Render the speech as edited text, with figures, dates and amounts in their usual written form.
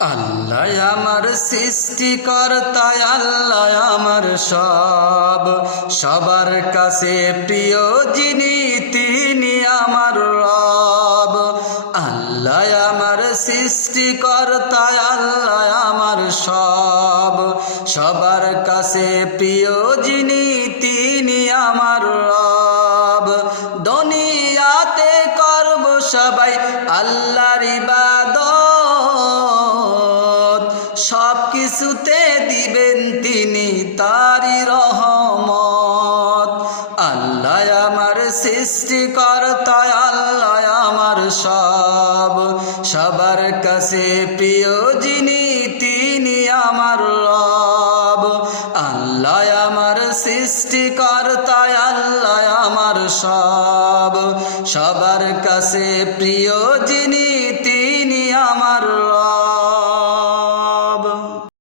আল্লাহ আমার সৃষ্টিকর্তা, আল্লাহ আমার সব, সবার কাছে প্রিয় যিনি তিনি আমার রব। আল্লাহ আমার সৃষ্টিকর্তা, আল্লাহ আমার সব, সবার কাছে প্রিয় যিনি তিনি আমার রব। দুনিয়াতে করব সবাই আল্লাহর ইবাদত, সব কিছুতে দিবেন তিনি তারি রহমত। আল্লাহ আমার সৃষ্টিকর্তা, আল্লাহ আমার সব, সবার কাছে প্রিয় যিনি তিনি আমার রব। আল্লাহ আমার সৃষ্টিকর্তা, আল্লাহ আমার সব, সবার কাছে প্রিয়